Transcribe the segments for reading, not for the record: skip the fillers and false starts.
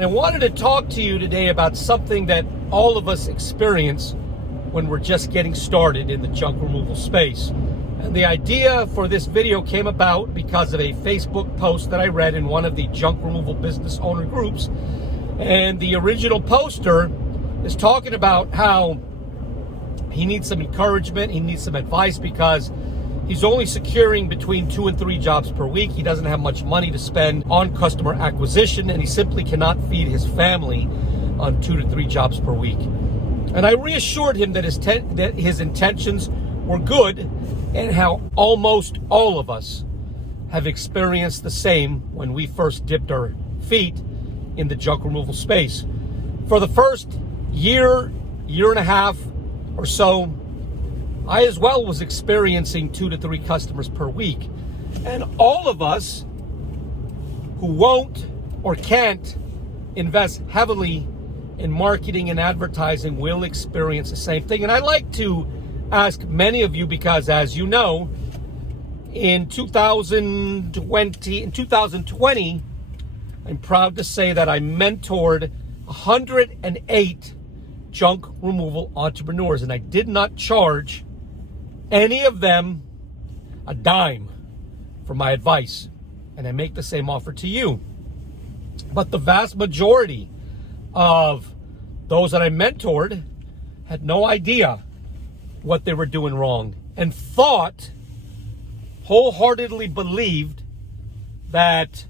I wanted to talk to you today about something that all of us experience when we're just getting started in the junk removal space. And the idea for this video came about because of a Facebook post that I read in one of the junk removal business owner groups. And the original poster is talking about how he needs some encouragement, he needs some advice because he's only securing between 2 and 3 jobs per week. He doesn't have much money to spend on customer acquisition, and he simply cannot feed his family on 2 to 3 jobs per week. And I reassured him that his intentions were good, and how almost all of us have experienced the same when we first dipped our feet in the junk removal space. For the first year and a half or so, I as well was experiencing 2 to 3 customers per week. And all of us who won't or can't invest heavily in marketing and advertising will experience the same thing. And I like to ask many of you because, as you know, in 2020, I'm proud to say that I mentored 108 junk removal entrepreneurs, and I did not charge any of them a dime for my advice, and I make the same offer to you. But the vast majority of those that I mentored had no idea what they were doing wrong and wholeheartedly believed that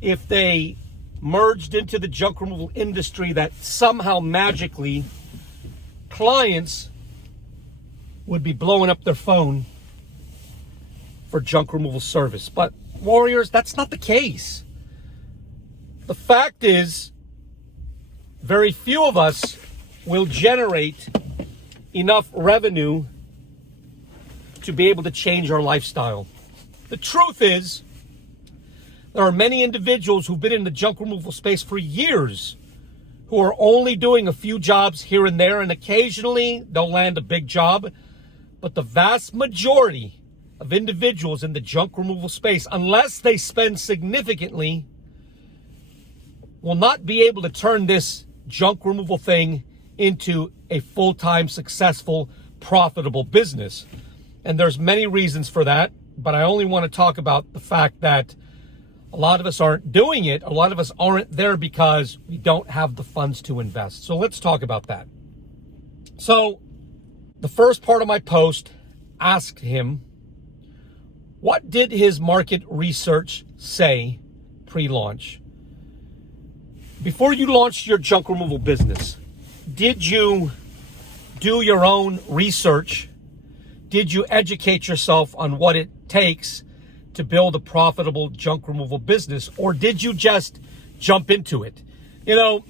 if they merged into the junk removal industry, that somehow magically clients would be blowing up their phone for junk removal service. But warriors, that's not the case. The fact is, very few of us will generate enough revenue to be able to change our lifestyle. The truth is, there are many individuals who've been in the junk removal space for years who are only doing a few jobs here and there, and occasionally they'll land a big job. But the vast majority of individuals in the junk removal space, unless they spend significantly, will not be able to turn this junk removal thing into a full-time, successful, profitable business. And there's many reasons for that, but I only want to talk about the fact that a lot of us aren't doing it. A lot of us aren't there because we don't have the funds to invest. So let's talk about that. So the first part of my post asked him, what did his market research say pre-launch? Before you launched your junk removal business, did you do your own research? Did you educate yourself on what it takes to build a profitable junk removal business? Or did you just jump into it? You know,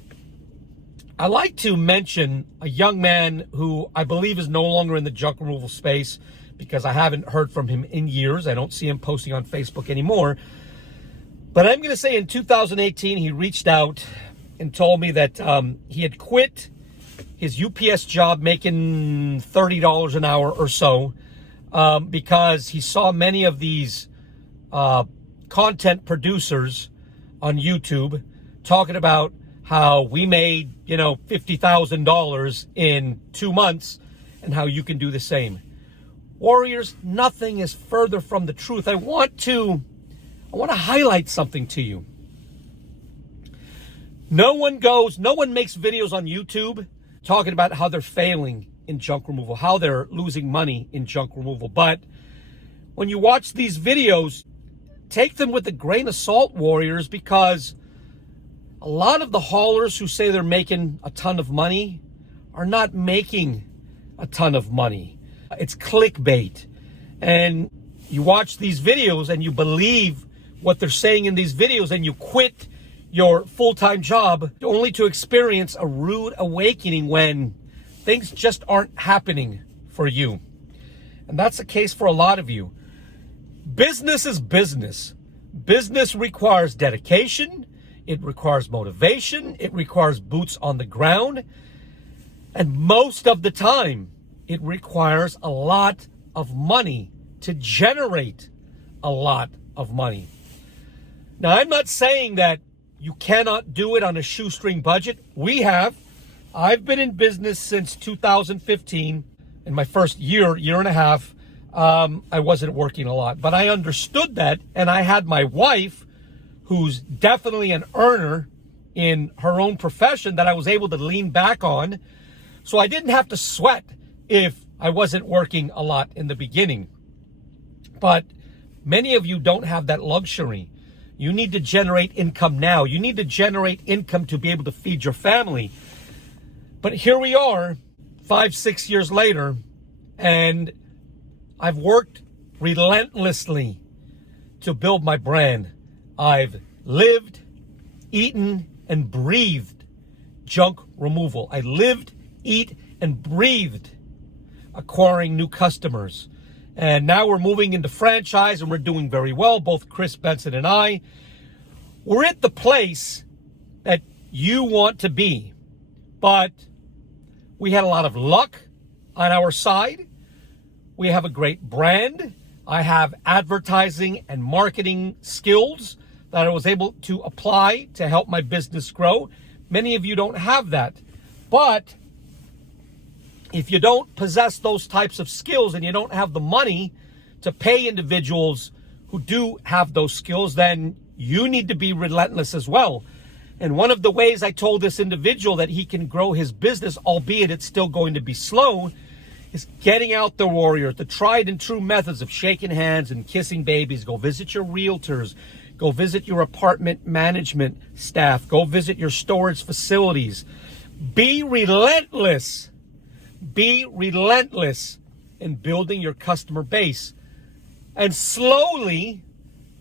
I like to mention a young man who I believe is no longer in the junk removal space because I haven't heard from him in years. I don't see him posting on Facebook anymore. But I'm going to say in 2018, he reached out and told me that he had quit his UPS job making $30 an hour or so because he saw many of these content producers on YouTube talking about how we made, $50,000 in 2 months and how you can do the same. Warriors, nothing is further from the truth. I want to highlight something to you. No one makes videos on YouTube talking about how they're failing in junk removal, how they're losing money in junk removal. But when you watch these videos, take them with a grain of salt, warriors, because a lot of the haulers who say they're making a ton of money are not making a ton of money. It's clickbait. And you watch these videos and you believe what they're saying in these videos and you quit your full-time job only to experience a rude awakening when things just aren't happening for you. And that's the case for a lot of you. Business is business. Business requires dedication. It requires motivation. It requires boots on the ground. And most of the time, it requires a lot of money to generate a lot of money. Now, I'm not saying that You cannot do it on a shoestring budget. We have. I've been in business since 2015. In my first year and a half, I wasn't working a lot. But I understood that, and I had my wife, who's definitely an earner in her own profession, that I was able to lean back on. So I didn't have to sweat if I wasn't working a lot in the beginning. But many of you don't have that luxury. You need to generate income now. You need to generate income to be able to feed your family. But here we are, 5-6 years later, and I've worked relentlessly to build my brand. I've lived, eaten, and breathed junk removal. I lived, eat, and breathed acquiring new customers. And now we're moving into franchise, and we're doing very well, both Chris Benson and I. We're at the place that you want to be. But we had a lot of luck on our side. We have a great brand. I have advertising and marketing skills that I was able to apply to help my business grow. Many of you don't have that. But if you don't possess those types of skills and you don't have the money to pay individuals who do have those skills, then you need to be relentless as well. And one of the ways I told this individual that he can grow his business, albeit it's still going to be slow, is getting out the warriors, the tried and true methods of shaking hands and kissing babies. Go visit your realtors. Go visit your apartment management staff. Go visit your storage facilities. Be relentless. Be relentless in building your customer base. And slowly,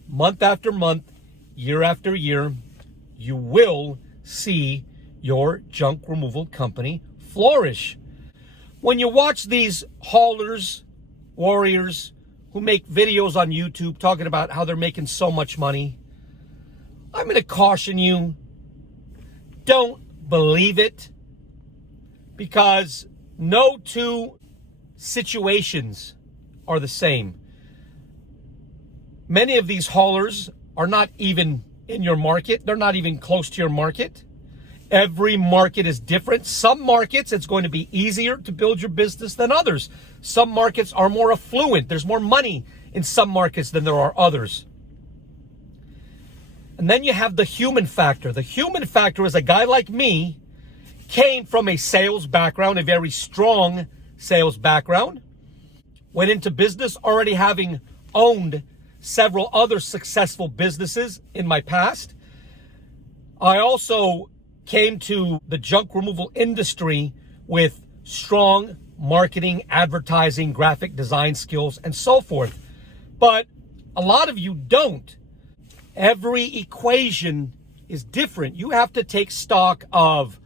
month after month, year after year, you will see your junk removal company flourish. When you watch these haulers, warriors, who make videos on YouTube talking about how they're making so much money, I'm going to caution you, don't believe it, because no two situations are the same. Many of these haulers are not even in your market. They're not even close to your market. Every market is different. Some markets, it's going to be easier to build your business than others. Some markets are more affluent. There's more money in some markets than there are others. And then you have the human factor. The human factor is a guy like me, came from a sales background, a very strong sales background, went into business already having owned several other successful businesses in my past. I also came to the junk removal industry with strong marketing, advertising, graphic design skills, and so forth. But a lot of you don't. Every equation is different. You have to take stock of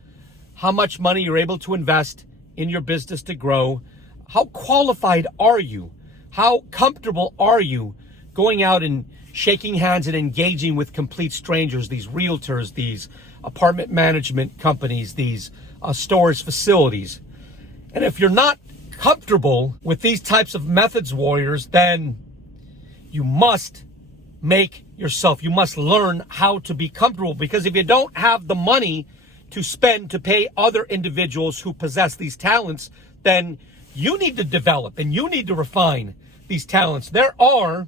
how much money you're able to invest in your business to grow. How qualified are you? How comfortable are you going out and shaking hands and engaging with complete strangers, these realtors, these apartment management companies, these storage facilities? And if you're not comfortable with these types of methods, warriors, then you must you must learn how to be comfortable, because if you don't have the money to spend to pay other individuals who possess these talents, then you need to develop and you need to refine these talents. There are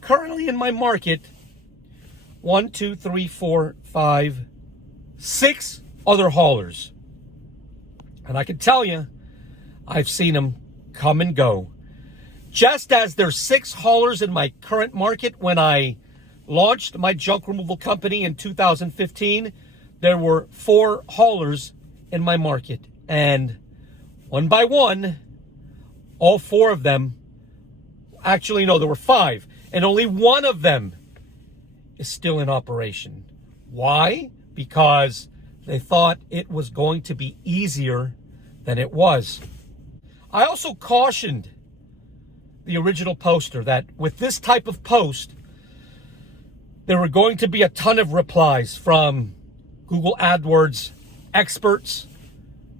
currently in my market 6 other haulers. And I can tell you, I've seen them come and go. Just as there's 6 haulers in my current market, when I launched my junk removal company in 2015, there were 4 haulers in my market. And one by one, all 4 of them, actually no, there were 5, and only one of them is still in operation. Why? Because they thought it was going to be easier than it was. I also cautioned the original poster that with this type of post, there were going to be a ton of replies from Google AdWords experts,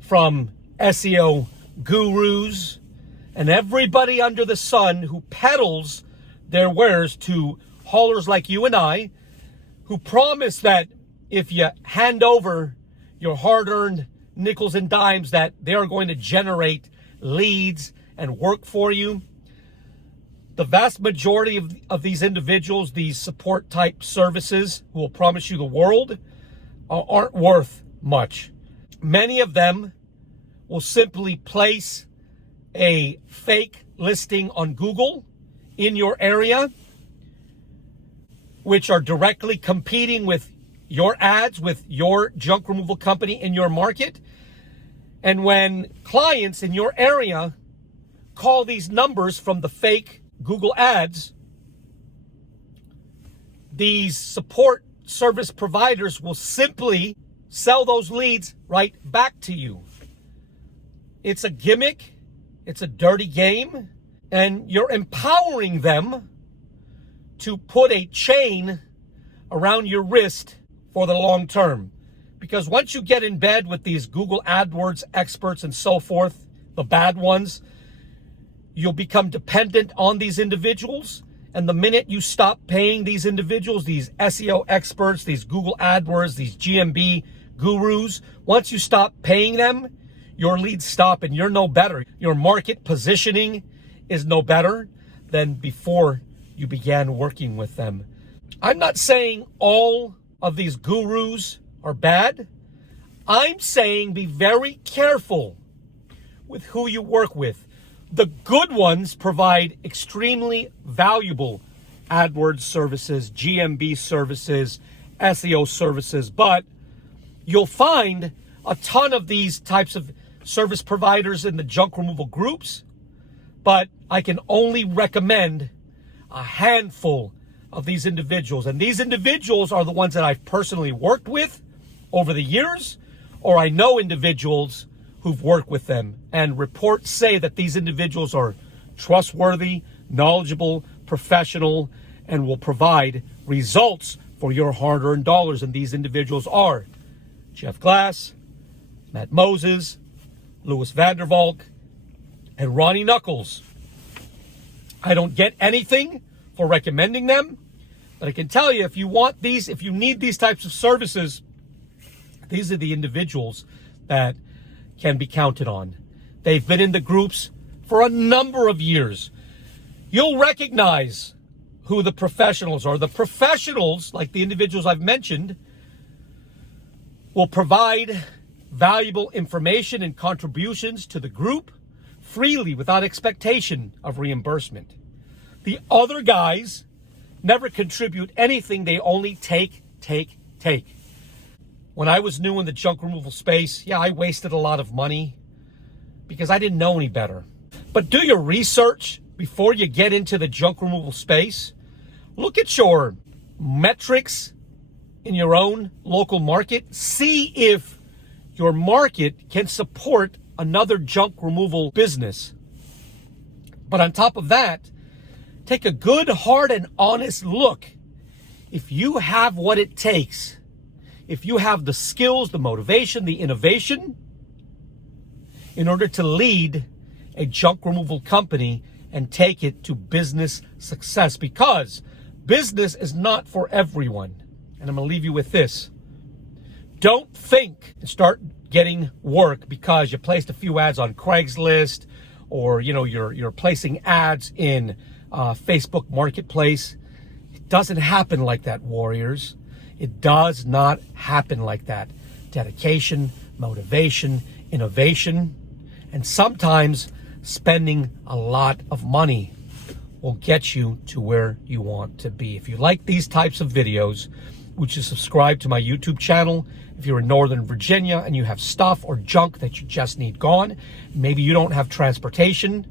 from SEO gurus, and everybody under the sun who peddles their wares to haulers like you and I, who promise that if you hand over your hard-earned nickels and dimes that they're going to generate leads and work for you. The vast majority of these individuals, these support type services who will promise you the world, aren't worth much. Many of them will simply place a fake listing on Google in your area, which are directly competing with your ads, with your junk removal company in your market. And when clients in your area call these numbers from the fake Google ads, these support service providers will simply sell those leads right back to you. It's a gimmick. It's a dirty game. And you're empowering them to put a chain around your wrist for the long term. Because once you get in bed with these Google AdWords experts and so forth, the bad ones, you'll become dependent on these individuals. And the minute you stop paying these individuals, these SEO experts, these Google AdWords, these GMB gurus, once you stop paying them, your leads stop and you're no better. Your market positioning is no better than before you began working with them. I'm not saying all of these gurus are bad. I'm saying be very careful with who you work with. The good ones provide extremely valuable AdWords services, GMB services, SEO services, but you'll find a ton of these types of service providers in the junk removal groups, but I can only recommend a handful of these individuals. And these individuals are the ones that I've personally worked with over the years, or I know individuals who've worked with them. And reports say that these individuals are trustworthy, knowledgeable, professional, and will provide results for your hard-earned dollars. And these individuals are Jeff Glass, Matt Moses, Louis Vandervalk, and Ronnie Knuckles. I don't get anything for recommending them, but I can tell you, if you want these, if you need these types of services, these are the individuals that can be counted on. They've been in the groups for a number of years. You'll recognize who the professionals are. The professionals, like the individuals I've mentioned, will provide valuable information and contributions to the group freely without expectation of reimbursement. The other guys never contribute anything. They only take. When I was new in the junk removal space, yeah, I wasted a lot of money because I didn't know any better. But do your research before you get into the junk removal space. Look at your metrics in your own local market. See if your market can support another junk removal business. But on top of that, take a good, hard, and honest look. If you have what it takes, if you have the skills, the motivation, the innovation, in order to lead a junk removal company and take it to business success, because business is not for everyone. And I'm going to leave you with this. Don't think and start getting work because you placed a few ads on Craigslist, or you're placing ads in Facebook Marketplace. It doesn't happen like that, warriors. It does not happen like that. Dedication, motivation, innovation, and sometimes spending a lot of money will get you to where you want to be. If you like these types of videos, would you subscribe to my YouTube channel? If you're in Northern Virginia and you have stuff or junk that you just need gone, maybe you don't have transportation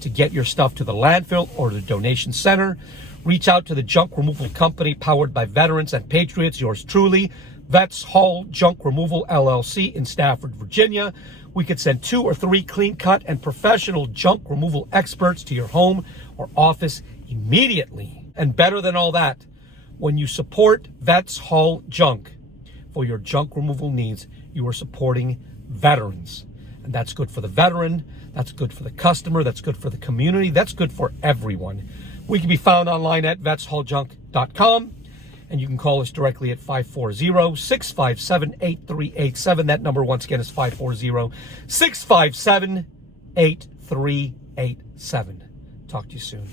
to get your stuff to the landfill or the donation center, reach out to the junk removal company powered by Veterans and Patriots, yours truly, VETS Haul Junk Removal LLC in Stafford, Virginia. We could send 2 or 3 clean-cut and professional junk removal experts to your home or office immediately. And better than all that, when you support VETS Haul Junk for your junk removal needs, you are supporting veterans. And that's good for the veteran, that's good for the customer, that's good for the community, that's good for everyone. We can be found online at vetshauljunk.com. And you can call us directly at 540-657-8387. That number, once again, is 540-657-8387. Talk to you soon.